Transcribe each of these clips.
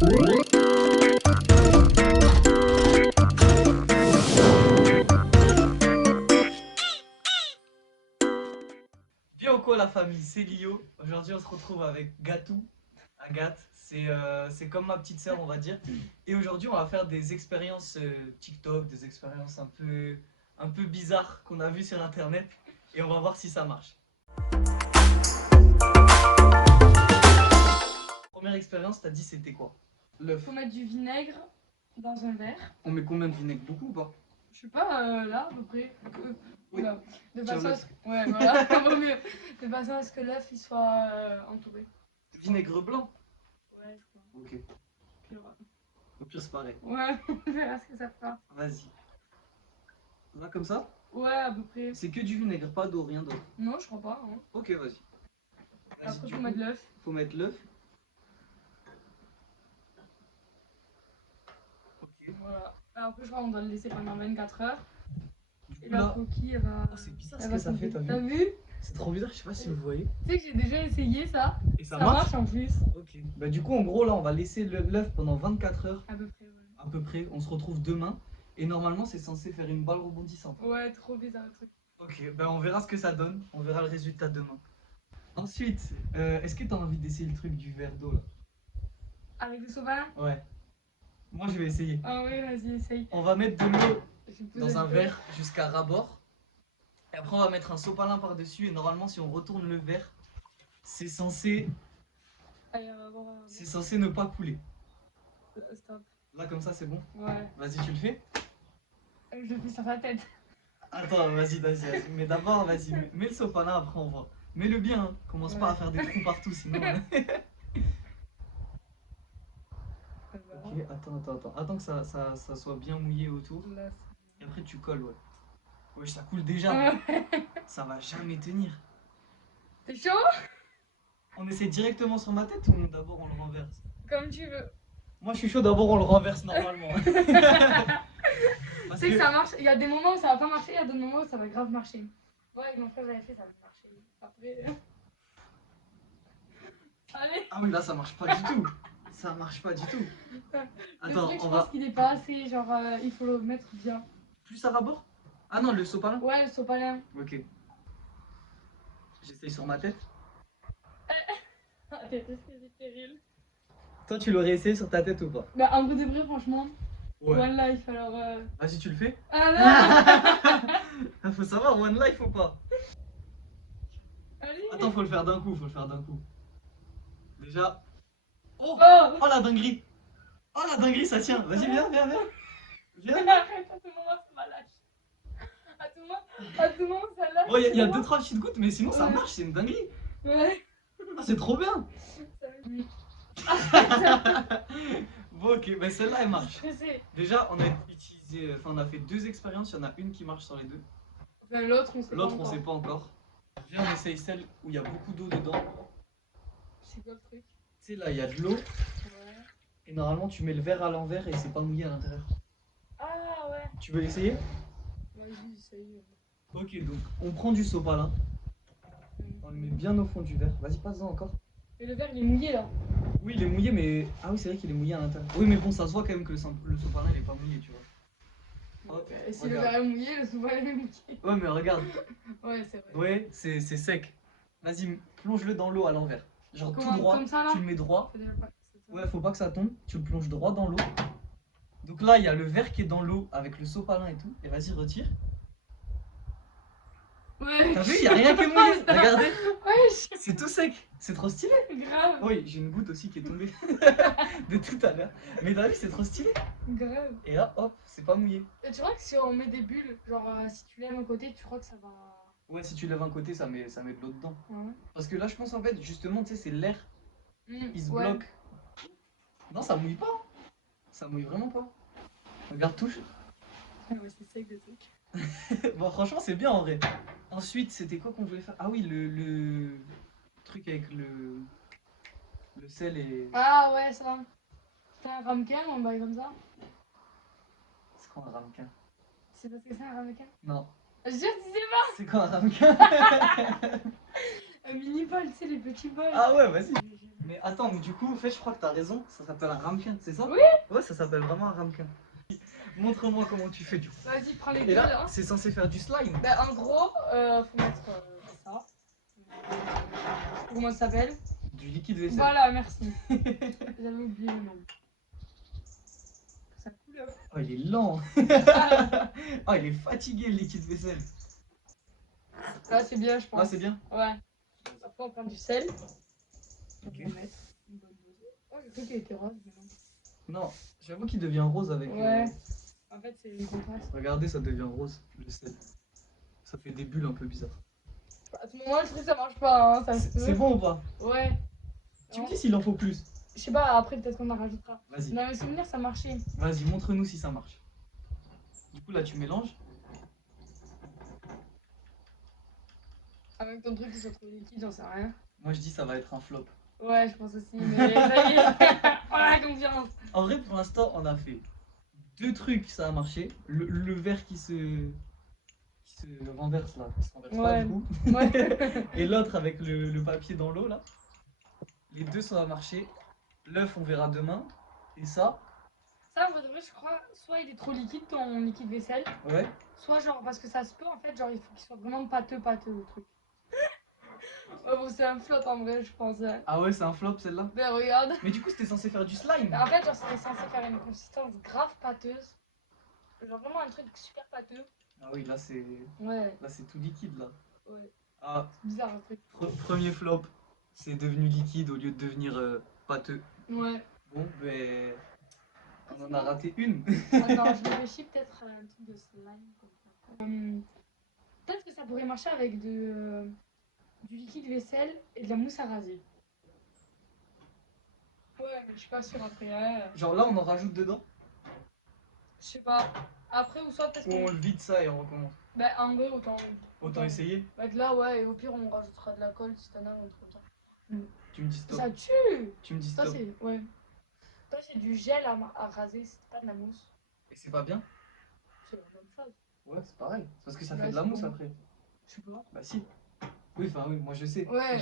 Bien ou quoi la famille, c'est Lio. Aujourd'hui on se retrouve avec Gatou, Agathe, c'est comme ma petite sœur on va dire. Et aujourd'hui on va faire des expériences TikTok, des expériences un peu bizarres qu'on a vues sur internet. Et on va voir si ça marche. Première expérience, t'as dit c'était quoi? L'œuf. Faut mettre du vinaigre dans un verre. On met combien de vinaigre? Beaucoup ou pas? Je sais pas, là à peu près. Oui. Oula. De Tiens, façon à l'œuf. ce que... Ouais, voilà, vaut mieux. De façon à ce que l'œuf il soit entouré. Vinaigre blanc? Ouais, je crois. Ok. Puis, ouais. Au pire c'est pareil. Ouais, on verra ce que ça fera. Vas-y. Là comme ça? Ouais, à peu près. C'est que du vinaigre, pas d'eau, rien d'autre. Non, je crois pas. Hein. Ok, vas-y. Après, Du faut coup, mettre l'œuf. faut mettre l'œuf. Ok. Voilà. Après, je crois qu'on doit le laisser pendant 24 heures. Du Et coup, la là, coquille, elle va. oh, c'est bizarre ce elle que va ça fait, tomber. t'as vu? T'as vu? C'est trop bizarre, je sais pas si vous voyez. Tu sais que j'ai déjà essayé ça. Et ça Ça marche? marche en plus. Ok. Bah du coup, en gros, là, on va laisser l'œuf pendant 24 heures, À peu près, ouais. à peu près. On se retrouve demain. Et normalement, c'est censé faire une balle rebondissante. Ouais, trop bizarre le truc. Ok, bah on verra ce que ça donne. On verra le résultat demain. Ensuite, est-ce que t'as envie d'essayer le truc du verre d'eau, là? Avec le sopalin? Ouais. Moi, je vais essayer. Ah ouais, vas-y, essaye. On va mettre de l'eau J'ai posé dans un le verre jusqu'à ras-bord. Et après, on va mettre un sopalin par-dessus. Et normalement, si on retourne le verre, c'est censé Allez, on va voir. C'est censé ne pas couler. Stop. Là, comme ça, c'est bon? Ouais. Vas-y, tu le fais? Je le fais sur ta tête. Attends, vas-y. Mais d'abord, vas-y, mets le sopalin, après on voit. Mets-le bien, hein. Commence pas à faire des trous partout, sinon. Ok, attends. Attends que ça soit bien mouillé autour. Là, Et après, tu colles, ouais. Ouais, ça coule déjà. ouais. Ça va jamais tenir. T'es chaud? On essaie directement sur ma tête ou d'abord on le renverse? Comme tu veux. Moi, je suis chaud, d'abord on le renverse normalement. Tu sais que ça marche. Il y a des moments où ça va pas marcher, il y a d'autres moments où ça va grave marcher. Ouais, avec mon frère, j'avais fait, ça va marcher. Après. Allez. Ah oui, là, ça marche pas du tout. Ça marche pas du tout. Attends, Le truc, je on pense va. qu'il est pas assez. Genre, il faut le mettre bien. Plus à ras-bord? Ah non, le sopalin? Ouais, le sopalin. Ok. J'essaye sur ma tête. T'es stérile. Toi, tu l'aurais essayé sur ta tête ou pas? Bah, un peu de vrai, franchement. Ouais. One life, alors. Vas-y, tu le fais? Ah là. Faut savoir, one life ou pas? Allez. Attends, faut le faire d'un coup, Déjà. Oh! Oh. Oh la dinguerie! Oh la dinguerie, ça tient! Vas-y, viens. Viens! Arrête, à tout moment, ça va lâcher. À tout moment, ça lâche. Bon, il y a 2-3 petites gouttes, mais sinon ça Ouais. marche, c'est une dinguerie! Ouais. Ah, c'est trop bien! Ça Bon, ok, bah celle-là elle marche. stressé. Déjà, on a utilisé. Enfin, on a fait 2 expériences, il y en a une qui marche sur les 2. Enfin, l'autre, on sait L'autre, pas on encore. sait pas encore. Viens, on essaye celle où il y a beaucoup d'eau dedans. C'est quoi le truc? Tu sais, là, il y a de l'eau. Ouais. Et normalement, tu mets le verre à l'envers et c'est pas mouillé à l'intérieur. Ah ouais. Tu veux l'essayer? Vas-y, essaye. Ok, donc on prend du sopalin. On le met bien au fond du verre. Vas-y, passe-en encore. Et le verre, il est mouillé là. Oui, il est mouillé, mais. Ah oui, c'est vrai qu'il est mouillé à l'intérieur. Oui, mais bon, ça se voit quand même que le sopalin il est pas mouillé, tu vois. Hop, Et si regarde. le verre est mouillé, le sopalin est mouillé. Ouais, mais regarde. Ouais, c'est vrai. Ouais, c'est sec. Vas-y, plonge-le dans l'eau à l'envers. Genre Comment, tout droit. comme ça, là? Tu le mets droit. Faut déjà pas que ça Ouais, faut pas que ça tombe. Tu le plonges droit dans l'eau. Donc là, il y a le verre qui est dans l'eau avec le sopalin et tout. Et vas-y, retire. Ouais. T'as vu, il y a rien qui est mouillé. Regardez. Ouais, C'est tout sec. C'est trop stylé. grave. Oui, j'ai une goutte aussi qui est tombée de tout à l'heure. Mais t'as vu, c'est trop stylé. Grave. Et là, hop, c'est pas mouillé. Et tu crois que si on met des bulles, genre si tu lèves un côté, tu crois que ça va. Ouais, si tu lèves un côté, ça met de l'eau dedans. Ouais. Parce que là, je pense en fait, justement, tu sais, c'est l'air. Il se Ouais. bloque. Non, ça mouille pas. Ça mouille vraiment pas. Regarde, touche. Ah ouais, c'est sec le truc. Bon, franchement, c'est bien en vrai. Ensuite, c'était quoi qu'on voulait faire? Ah oui, le truc avec le sel et. Ah ouais, ça. C'est un ramequin, on baille comme ça. C'est quoi un ramequin? C'est parce que c'est un ramequin? Non. Je disais pas. C'est quoi un ramequin? Un mini bol, tu sais, les petits bols. Ah ouais, vas-y. Mais attends, mais du coup, en fait, je crois que t'as raison. Ça s'appelle un ramequin, c'est ça? Oui. Ouais, ça s'appelle vraiment un ramequin. Montre-moi comment tu fais du coup. Vas-y, prends les Et deux là, là. c'est censé faire du slime. Bah, en gros, faut mettre ça. Comment ça s'appelle? Du liquide vaisselle. Voilà, merci. J'avais oublié le nom. Ça coule. Oh, il est lent. Oh, il est fatigué le liquide vaisselle. Là, c'est bien, je pense. Là, c'est bien. Ouais. Après, on prend du sel. On Ok. va mettre une bonne dose. Oh, j'ai cru qu'il était rose, mais non. Non, j'avoue qu'il devient rose avec. Ouais. En fait, c'est une contraste. Regardez, ça devient rose, le sel. Ça fait des bulles un peu bizarres. À ce moment, je trouve que ça marche pas. Hein, ça se C'est peut. bon ou pas? Ouais. Tu me Non. dis s'il en faut plus. Je sais pas, après, peut-être qu'on en rajoutera. Vas-y, Dans mes souvenirs, ça marchait. vas-y, montre-nous si ça marche. Du coup, là, tu mélanges. Avec ton truc qui soit trop liquide, j'en sais rien. Moi, je dis ça va être un flop. Ouais, je pense aussi, mais ça y est. Voilà, confiance. En vrai, pour l'instant, on a fait deux trucs, ça a marché. Le verre qui se renverse là, qui se renverse pas Ouais. du coup. Ouais. Et l'autre avec le papier dans l'eau là. Les deux, ça va marcher. L'œuf, on verra demain. Et ça, Ça, en vrai, je crois, soit il est trop liquide, ton liquide vaisselle, ouais. soit genre, parce que ça se peut, en fait, genre, il faut qu'il soit vraiment pâteux, le truc. Ouais, bon, c'est un flop en vrai, je pense. Hein. Ah ouais, c'est un flop celle-là. Ben, regarde. Mais du coup, c'était censé faire du slime. En fait, genre, c'était censé faire une consistance grave pâteuse. Genre, vraiment un truc super pâteux. Ah oui, là Ouais, c'est tout liquide là. ouais. Ah, C'est bizarre, le truc. premier flop, c'est devenu liquide au lieu de devenir pâteux. Ouais. Bon, ben, on en a raté une. Attends, je réfléchis peut-être à un truc de slime comme ça. Peut-être que ça pourrait marcher avec du liquide vaisselle et de la mousse à raser. Ouais, mais je suis pas sûre après. Hein. Genre là, on en rajoute dedans. Je sais pas. Après, ou soit peut-être Ou on que. le vide ça et on recommence. Bah, en vrai, autant. Autant essayer. Mettre là, ouais, et au pire, on rajoutera de la colle si t'en as un autre comme ça. Tu me dis stop. Ça tue! Tu me dis Ça, stop. c'est. Ouais. Ça, c'est du gel à raser, c'est pas de la mousse. Et c'est pas bien? C'est la même chose. Ouais, c'est pareil. C'est parce que ça Bah, fait de la c'est mousse bon. après. Je sais pas. Bah si. Oui, enfin oui, moi je sais. Ouais.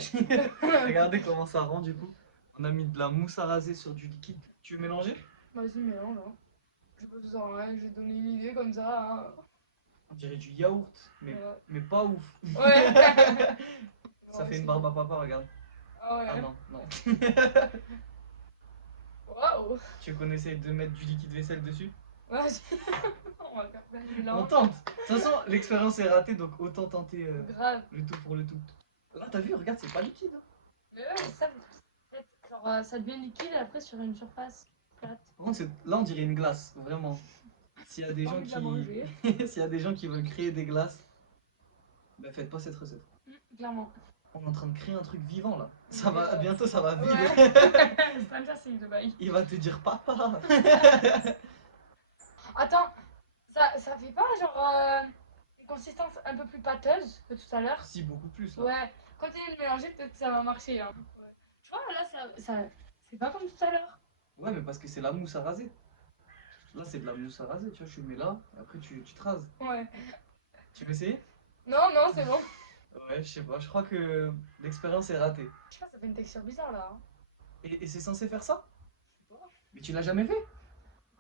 Regardez comment ça rend du coup. On a mis de la mousse à raser sur du liquide. Tu veux mélanger? Vas-y, mélange. Hein. Je peux tout en rien, je vais te donner une idée comme ça. Hein. On dirait du yaourt, mais pas ouf. Ouais. Ça Ouais, fait une c'est barbe à papa, regarde. Ah ouais. Ah non, non. Waouh. Tu connaissais de mettre du liquide vaisselle dessus? Vas-y. On va faire ça du On mélange. tente. De toute façon, l'expérience est ratée, donc autant tenter Grave. le tout pour le tout. Là, t'as vu, regarde, c'est pas liquide. Hein. Mais ouais, ça, peut-être, genre, ça devient liquide après sur une surface plate. Par contre, là, on dirait une glace, vraiment. S'il y a des J'ai gens envie de la qui, manger. s'il y a des gens qui veulent créer des glaces, ben faites pas cette recette. Clairement. On est en train de créer un truc vivant là. Ça va, bientôt ça va vivre. Ouais. C'est pas c'est de bail. Il va te dire papa. Attends, ça fait pas genre une consistance un peu plus pâteuse que tout à l'heure? Si, beaucoup plus là. Ouais, continue de mélanger, peut-être que ça va marcher. Hein. Ouais. Tu vois, là, c'est pas comme tout à l'heure. Ouais, mais parce que c'est la mousse à raser. Là, c'est de la mousse à raser, tu vois. Je mets là, et après tu te rases. Ouais. Tu veux essayer? Non, non, c'est bon. Ouais, je sais pas. Je crois que l'expérience est ratée. Je sais pas, ça fait une texture bizarre là. Hein. Et c'est censé faire ça? Je sais pas. Mais tu l'as jamais fait?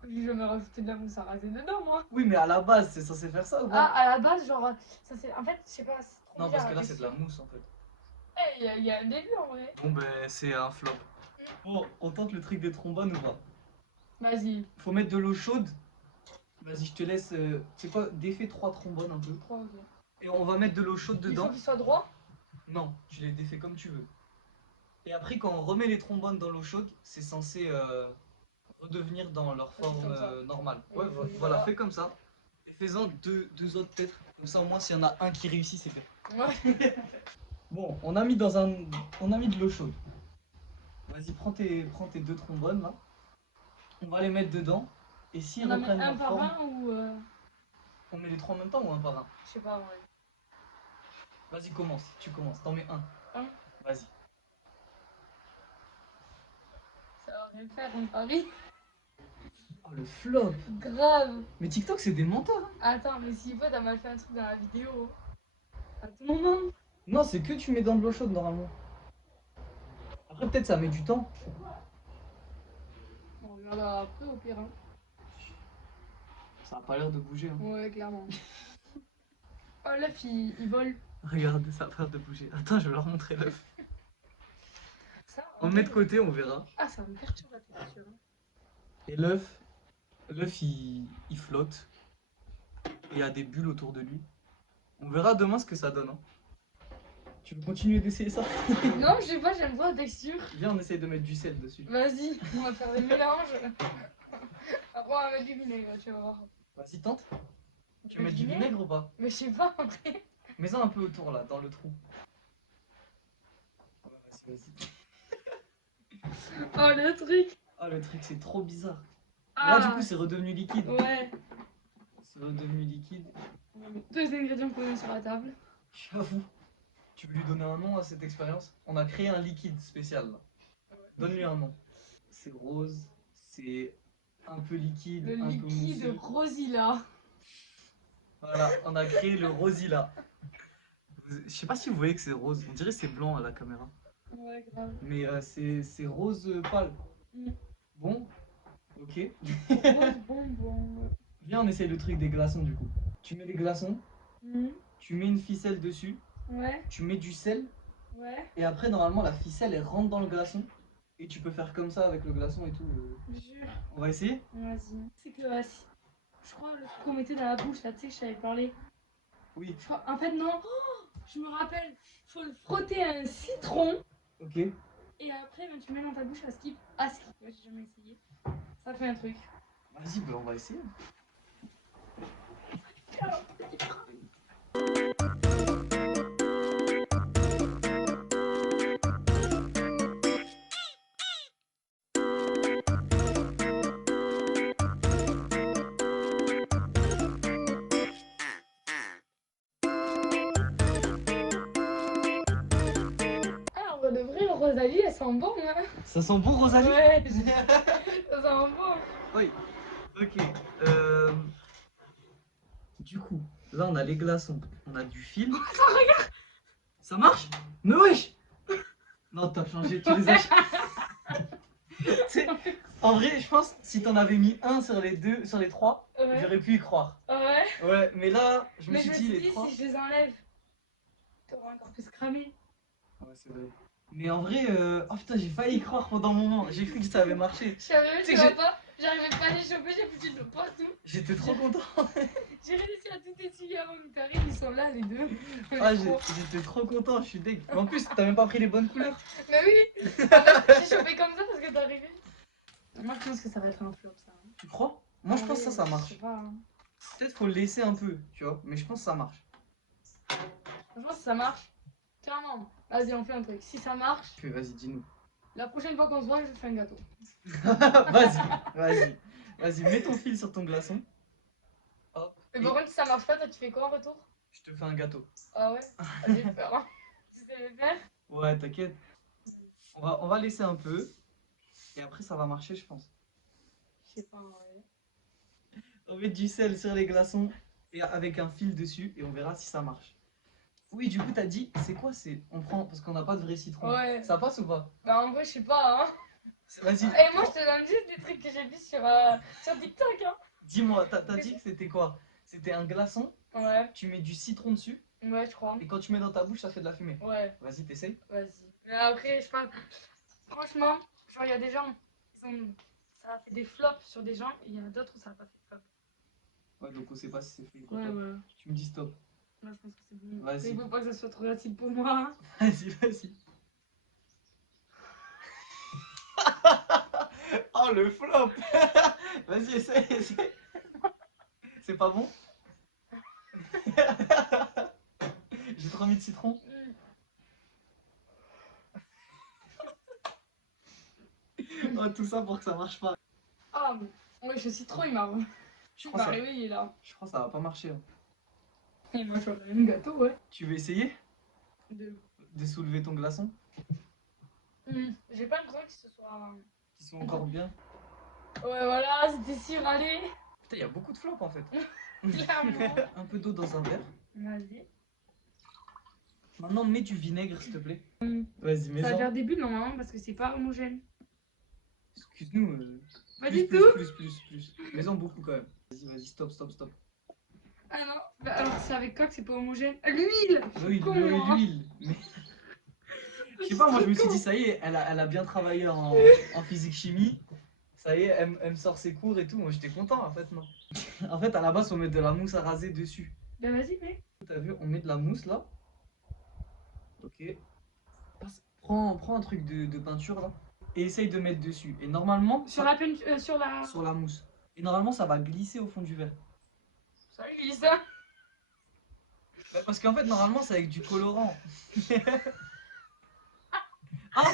Je vais me rajouter de la mousse à raser dedans, moi. Oui, mais à la base, c'est censé faire ça ou Ah, pas? à la base, genre, ça c'est. En fait, je sais pas, c'est trop Non, bizarre. parce que là, c'est de la mousse en fait. Il y a un début en vrai. Bon, ben, c'est un flop. Bon, on tente le truc des trombones ou pas? Vas-y. Faut mettre de l'eau chaude. Vas-y, je te laisse. Tu sais quoi, défais 3 trombones un peu. 3, ok. Et on va mettre de l'eau chaude Il faut dedans. qu'il soit droit. Non, tu les défais comme tu veux. Et après, quand on remet les trombones dans l'eau chaude, c'est censé redevenir dans leur Vas-y, forme comme ça. normale. Et Ouais, voilà. voilà, fais comme ça. Et fais-en deux autres peut-être. Comme ça, au moins, s'il y en a un qui réussit, c'est fait. Ouais. Bon, on a mis de l'eau chaude. Vas-y, prends tes 2 trombones là. On va les mettre dedans. Et s'ils On en met reprennent un leur par forme, un ou. on met les 3 en même temps ou un par un? Je sais pas, ouais. Vas-y, commence. Tu commences. T'en mets un. Un. Vas-y. Ça va rien faire, on parie. Oh, le flop. Grave. Mais TikTok, c'est des menteurs. Hein. Attends, mais s'il faut, t'as mal fait un truc dans la vidéo. À tout moment. Non, c'est que tu mets dans de l'eau chaude normalement. Après, peut-être ça met du temps. On regardera après au pire. Hein. Ça a pas l'air de bouger. Hein. Ouais, clairement. Oh, l'œuf, il vole. Regardez, ça a pas l'air de bouger. Attends, je vais leur montrer l'œuf. Ça, On le met de côté, on verra. Ah, ça me perturbe la texture. Hein. Et l'œuf il flotte. Et il y a des bulles autour de lui. On verra demain ce que ça donne. Hein. Tu veux continuer d'essayer ça? Non, je sais pas, j'aime pas la texture. Viens, on essaye de mettre du sel dessus. Vas-y, on va faire des mélanges. Après, on va mettre du vinaigre, tu vas voir. Vas-y, tente. Tu veux mettre du vinaigre ou pas? Mais je sais pas, après. Mets-en un peu autour là, dans le trou. Ouais, vas-y. Oh, le truc. Ah, le truc, c'est trop bizarre. Ah, Là, du coup, c'est redevenu liquide. ouais. C'est redevenu liquide. On va mettre tous les ingrédients qu'on met sur la table. J'avoue. Tu veux lui donner un nom à cette expérience? On a créé un liquide spécial là. Donne-lui un nom. C'est rose, c'est un peu liquide, Le un peu liquide mousseux. Rosilla. Voilà, on a créé le Rosilla. Je sais pas si vous voyez que c'est rose. On dirait que c'est blanc à la caméra. Ouais, grave. Mais c'est rose pâle. Mm. Bon, ok. Rose bonbon. Viens, on essaye le truc des glaçons du coup. Tu mets les glaçons, Mm. tu mets une ficelle dessus, Ouais, tu mets du sel, ouais. et après, normalement, la ficelle elle rentre dans le glaçon. Et tu peux faire comme ça avec le glaçon et tout. Jure. On va essayer? Vas-y. C'est que je crois le truc qu'on mettait dans la bouche là, tu sais, que je t'avais parlé. Oui. Je crois, en fait, non. Oh, je me rappelle. Faut le frotter à un citron. Ok. Et après, ben, tu mets dans ta bouche à skip. À skip. Ouais, j'ai jamais essayé. Ça fait un truc. Vas-y, bah, on va essayer. Ah, on va de vrai, le Rosalie, elle sent bon, hein. Ça sent bon, Rosalie? Ouais, ça sent bon. Oui. Ok. Euh, Du coup, là, on a les glaçons. On a du fil. Ça marche? Mais wesh! Non, t'as changé, tu les as. Tu sais, en vrai, je pense si t'en avais mis un sur les deux, sur les trois, Ouais. j'aurais pu y croire. Ouais. Ouais, mais là, je me Mais suis je me dit suis les dit, trois. si je les enlève, t'auras encore plus cramé. Ouais, c'est vrai. Mais en vrai, oh putain, j'ai failli y croire pendant un moment. J'ai cru que ça avait marché. Je savais, Tu sais tu que vois pas, j'arrivais pas à les choper, j'ai foutu de l'eau partout. j'étais trop content. J'ai réussi à tout essuyer avant que t'arrives, ils sont là les deux. Ah, j'étais trop content, je suis deg. Mais en plus, t'as même pas pris les bonnes couleurs. Mais oui, en fait, j'ai chopé comme ça parce que t'es arrivé. Moi je pense que ça va être un flop ça. Hein. Tu crois? Moi, je pense que ça Je marche. sais pas. Hein. Peut-être faut le laisser un peu, tu vois. Mais je pense que ça marche. Franchement, si ça marche, clairement. Vas-y, on fait un truc. Si ça marche, Vas-y, dis-nous. la prochaine fois qu'on se voit, je te fais un gâteau. Vas-y, mets ton fil sur ton glaçon. Hop. Mais par contre, si ça marche pas, toi tu fais quoi en retour? Je te fais un gâteau. Ah ouais? J'ai peur. Hein. Tu sais le faire? Ouais, t'inquiète. On va laisser un peu. Et après, ça va marcher, je pense. Je sais pas, ouais. On met du sel sur les glaçons et avec un fil dessus et on verra si ça marche. Oui, du coup, t'as dit, c'est quoi? On prend, parce qu'on n'a pas de vrai citron. Ouais. Ça passe ou pas? Bah en vrai, je sais pas, hein. Vas-y. Et moi, je te donne juste des trucs que j'ai vus sur TikTok, hein. Dis-moi, t'as dit que c'était quoi? C'était un glaçon, Ouais, tu mets du citron dessus ouais, je crois. et quand tu mets dans ta bouche, ça fait de la fumée. Ouais, Vas-y, t'essayes. vas-y. Mais après, je pense, franchement, genre, il y a des gens, ça a fait des flops sur des gens, et il y en a d'autres où ça a pas fait de flop. Ouais, donc on sait pas si c'est fait. Ouais, ouais. Tu me dis stop. Moi, je pense que c'est bon. Vas-y. Mais il faut pas que ça soit trop facile pour moi. Vas-y. Oh, le flop. Vas-y, essaye. C'est pas bon? J'ai trop mis de citron. Oh, tout ça pour que ça marche pas. Ah, ouais, je suis trop émarre. Je crois m'as ça- réveillée là. Je crois que ça va pas marcher. Hein. Et moi, je vais un gâteau, ouais. Tu veux essayer De... de soulever ton glaçon? J'ai pas l'impression que ce soit. Qui sont encore bien. Ouais, voilà, c'était sûr, allez. Putain, il y a beaucoup de flops en fait. Clairement. Un peu d'eau dans un verre. Vas-y. Maintenant, mets du vinaigre, s'il te plaît. Hum. Vas-y, Ça va mets-en. faire des bulles normalement parce que c'est pas homogène. Excuse-nous. Pas Plus, du plus, tout. plus. Mets-en beaucoup quand même. Vas-y, stop. Ah non. Bah, alors c'est avec quoi que c'est pas homogène? L'huile. Oui, Con, oui, moi. l'huile. Mais je sais pas, moi je me suis dit, ça y est, elle a bien travaillé en physique-chimie. Ça y est, elle me sort ses cours et tout. Moi j'étais content en fait, non. En fait, à la base, on met de la mousse à raser dessus. Bah vas-y mec. T'as vu, on met de la mousse là. Ok. Prends un truc de peinture là. Et essaye de mettre dessus. Et normalement, Sur ça- la peine, sur la. sur la mousse. Et normalement, ça va glisser au fond du verre. Ça glisse ça. Bah, parce qu'en fait, normalement, c'est avec du colorant. Ah,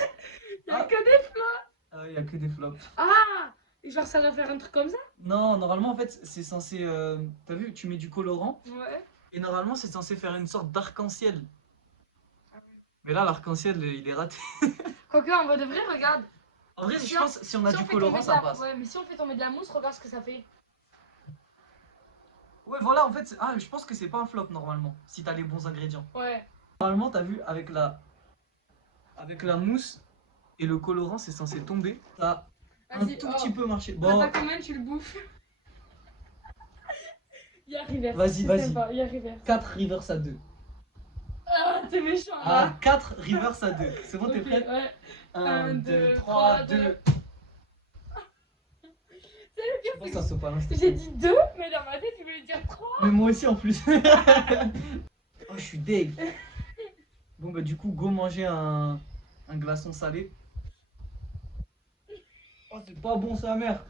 Il y a Ah. que des fleurs. il n'y a que des flops. Ah. Et genre ça doit faire un truc comme ça? Non, normalement, en fait, c'est censé. T'as vu, tu mets du colorant. Ouais. Et normalement, c'est censé faire une sorte d'arc-en-ciel. Mais là, l'arc-en-ciel, il est raté. Quoique en vrai de vrai, regarde. En vrai, Si je on- pense si on a Si du on fait colorant, tomber de ça la... passe. Ouais, mais si on fait tomber de la mousse, regarde ce que ça fait. Ouais, voilà, en fait, je pense que c'est pas un flop normalement, si t'as les bons ingrédients. Ouais. Normalement, t'as vu, avec la mousse et le colorant, c'est censé tomber. Ça a un Vas-y, tout oh. petit peu marché. T'as Bon, pas combien, tu le bouffes. Il y a reverse. Vas-y, c'est vas-y. sympa, il y a reverse. 4 reverse à 2. Ah, t'es méchant Ah, là. 4 reverse à 2. C'est bon, t'es Ok, prêt? ouais. 1, 2, 2, 3, 3, 2. 2. C'est le Je pire, pense c'est que ça saute pas que j'ai dit 2, mais dans ma tête, il voulait dire 3. Mais moi aussi en plus. Oh, je suis deg. Bon, bah, du coup, go manger un glaçon salé. Oh, c'est pas bon, sa mère.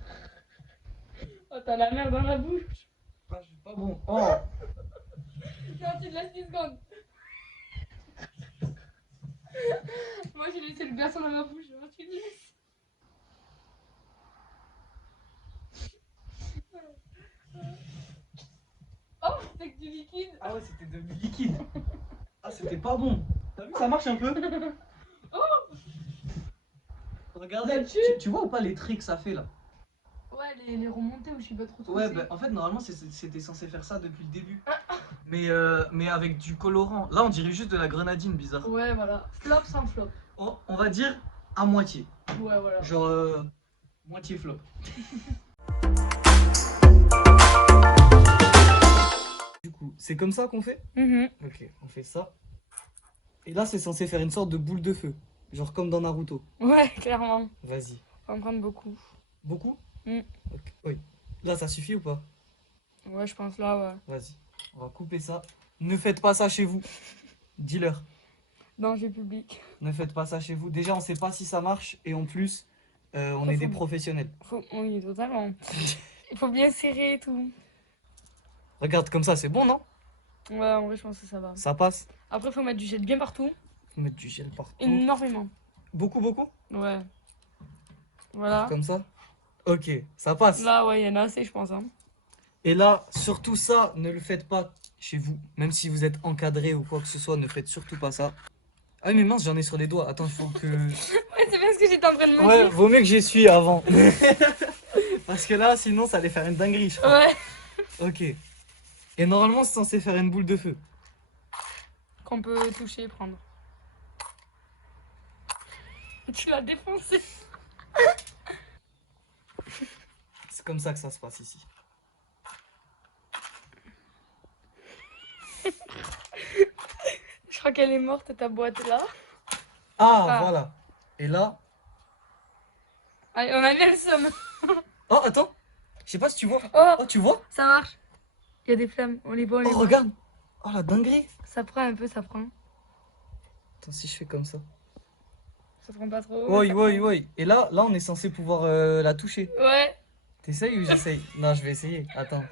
Oh, t'as la merde dans la bouche. Ah, c'est pas bon. Oh, Non, tu te laisses 10 secondes. Moi, j'ai laissé le glaçon dans ma bouche. Alors, tu te laisses. Oh, c'était que du liquide. ah ouais, c'était devenu liquide. Ah, c'était pas bon. T'as vu, ça marche un peu. Regardez, Là-dessus. tu vois ou pas les traits que ça fait là? Ouais, les remontées où je suis pas trop Ouais, trop. bah, en fait, normalement, c'était censé faire ça depuis le début. Mais avec du colorant. Là, on dirait juste de la grenadine, bizarre. Ouais, voilà. Flop sans flop. On va dire à moitié. Ouais, voilà. Genre, moitié flop. Du coup, c'est comme ça qu'on fait? Ok, on fait ça. Et là, c'est censé faire une sorte de boule de feu. Genre comme dans Naruto. Ouais, clairement. Vas-y. Faut en prendre beaucoup. Beaucoup? Mm. Ok, oui. Là, ça suffit ou pas? Ouais, je pense là, ouais. Vas-y. On va couper ça. Ne faites pas ça chez vous. Dis-leur. Danger public. Ne faites pas ça chez vous. Déjà, on sait pas si ça marche. Et en plus, on est des professionnels. Oui, totalement. Il faut bien serrer et tout. Regarde, comme ça, c'est bon, non? Ouais, en vrai, je pense que ça va. Ça passe. Après, faut mettre du gel bien partout. Faut mettre du gel partout. Énormément. Beaucoup, beaucoup? Ouais. Voilà. Comme ça? Ok, ça passe. Là, ouais, il y en a assez, je pense. Hein. Et là, surtout ça, ne le faites pas chez vous. Même si vous êtes encadré ou quoi que ce soit, ne faites surtout pas ça. Ah mais mince, j'en ai sur les doigts. Attends, il faut que... Ouais, c'est bien ce que j'étais en train de me Ouais, dire. vaut mieux que j'essuie avant. Parce que là, sinon, ça allait faire une dinguerie, je crois. Ouais. Ok. Et normalement, c'est censé faire une boule de feu. Qu'on peut toucher et prendre. Tu l'as défoncé. C'est comme ça que ça se passe ici. Je crois qu'elle est morte, ta boîte là. Ah, voilà. Et là... Allez, on a bien le somme. Oh, attends. Je sais pas si tu vois. Oh, Oh, tu vois? ça marche. Il y a des flammes. On les voit, on les Oh, voit. regarde. Oh, la dinguerie. Ça prend un peu, ça prend. Attends, si je fais comme ça. Ça prend pas trop. Oui, ça oui, prend. oui. Et là, on est censé pouvoir la toucher. Ouais. T'essayes ou j'essaye? Non, je vais essayer. Attends.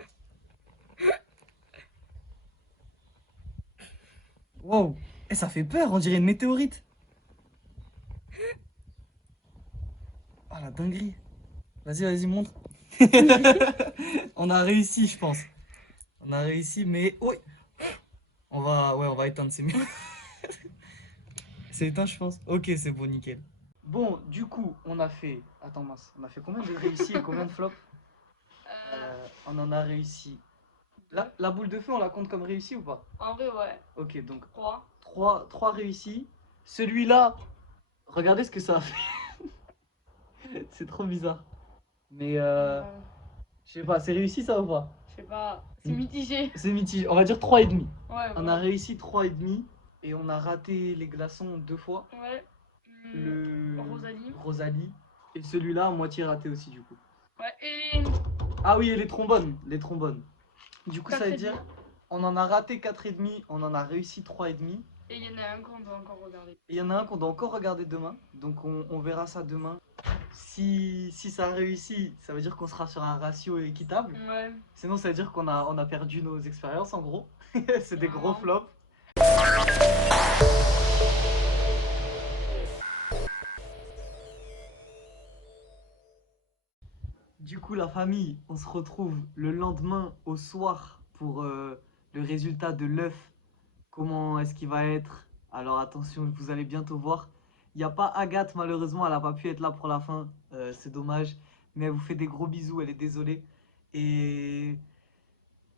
Wow. Eh, ça fait peur, on dirait une météorite. Ah, la dinguerie. Vas-y, vas-y, montre. On a réussi, je pense. On a réussi, mais... Oui. On va éteindre, c'est mieux. C'est éteint, je pense. Ok, c'est bon, nickel. Bon, du coup, on a fait... Attends, mince. On a fait combien de réussis et combien de flops? On en a réussi. La boule de feu, on la compte comme réussie ou pas? En vrai, ouais. Ok, donc 3. 3 réussis. Celui-là, regardez ce que ça a fait. C'est trop bizarre. Mais je sais pas, c'est réussi ça ou pas? Je sais pas, c'est mitigé. C'est mitigé, on va dire 3,5. Ouais, On a réussi 3,5 et on a raté les glaçons 2 fois. Ouais. Le Rosalie. Rosalie. Et celui-là, à moitié raté aussi du coup. Ouais, et Ah oui, et les trombones. Les trombones. Du coup, ça veut 4,5. dire, on en a raté 4,5, on en a réussi 3,5. Et il y en a un qu'on doit encore regarder. Et il y en a un qu'on doit encore regarder demain. Donc on verra ça demain. Si ça réussit, ça veut dire qu'on sera sur un ratio équitable. Ouais. Sinon, ça veut dire qu'on a perdu nos expériences en gros. C'est des gros Vraiment. flops. Du coup, la famille, on se retrouve le lendemain au soir pour le résultat de l'œuf. Comment est-ce qu'il va être? Alors attention, vous allez bientôt voir. Il n'y a pas Agathe, malheureusement, elle n'a pas pu être là pour la fin. C'est dommage. Mais elle vous fait des gros bisous, elle est désolée. Et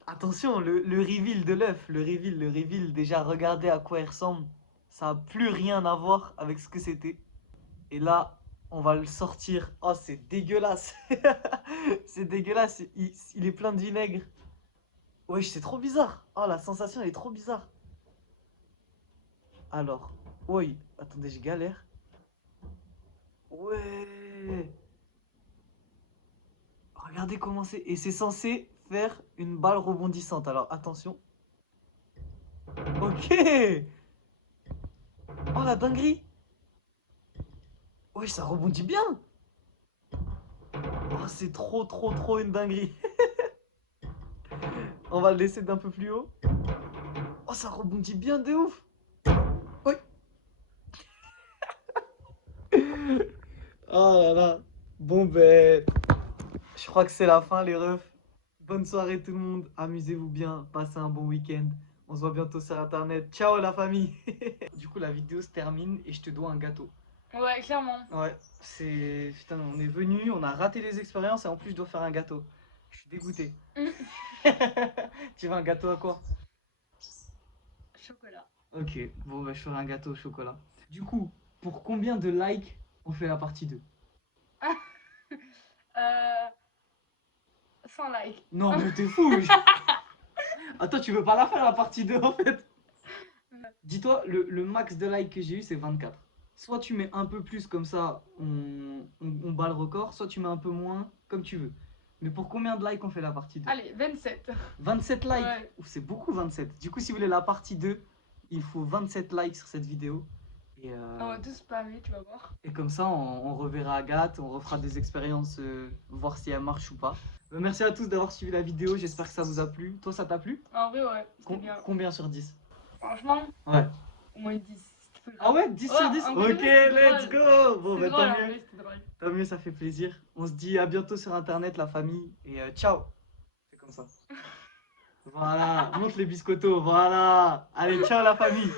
attention, le reveal de l'œuf, le reveal, déjà regardez à quoi il ressemble. Ça n'a plus rien à voir avec ce que c'était. Et là, on va le sortir. Oh, c'est dégueulasse. C'est dégueulasse. Il est plein de vinaigre. Wesh, c'est trop bizarre. Oh, la sensation, elle est trop bizarre. Alors, oui, attendez, je galère. Ouais. Regardez comment c'est. Et c'est censé faire une balle rebondissante. Alors, attention. Ok. Oh, la dinguerie. Ouais, ça rebondit bien. Oh, c'est trop une dinguerie. On va le laisser d'un peu plus haut. Oh, ça rebondit bien de ouf. Oui. Oh là là. Bon, ben, je crois que c'est la fin, les refs. Bonne soirée tout le monde. Amusez-vous bien. Passez un bon week-end. On se voit bientôt sur Internet. Ciao la famille. Du coup, la vidéo se termine et je te dois un gâteau. Ouais, clairement. Ouais, c'est... Putain, on est venu, on a raté les expériences et en plus, je dois faire un gâteau. Je suis dégoûté. Tu veux un gâteau à quoi? Chocolat. Ok, bon, bah, je ferai un gâteau au chocolat. Du coup, pour combien de likes on fait la partie 2? euh... 100 likes. Non, mais t'es fou. Attends, tu veux pas la faire la partie 2 en fait? Dis-toi, le max de likes que j'ai eu, c'est 24. Soit tu mets un peu plus, comme ça, on bat le record, soit tu mets un peu moins, comme tu veux. Mais pour combien de likes on fait la partie 2? Allez, 27. 27 likes. Ouais. Ouf, c'est beaucoup 27. Du coup, si vous voulez la partie 2, il faut 27 likes sur cette vidéo. Et, On va tous spammer, tu vas voir. et comme ça, on reverra Agathe, on refera des expériences, voir si elle marche ou pas. Merci à tous d'avoir suivi la vidéo, j'espère que ça vous a plu. Toi, ça t'a plu? En vrai, ouais, c'était bien. Combien sur 10? Franchement, Ouais. au moins 10. Ah ouais, 10 sur 10? en vrai, Ok, c'était let's go! Bon, bah C'était drôle, tant en mieux. vrai, c'était drôle. Tant mieux, ça fait plaisir. On se dit à bientôt sur Internet, la famille. Et ciao! C'est comme ça. Voilà, montre les biscottos, voilà. Allez, ciao la famille.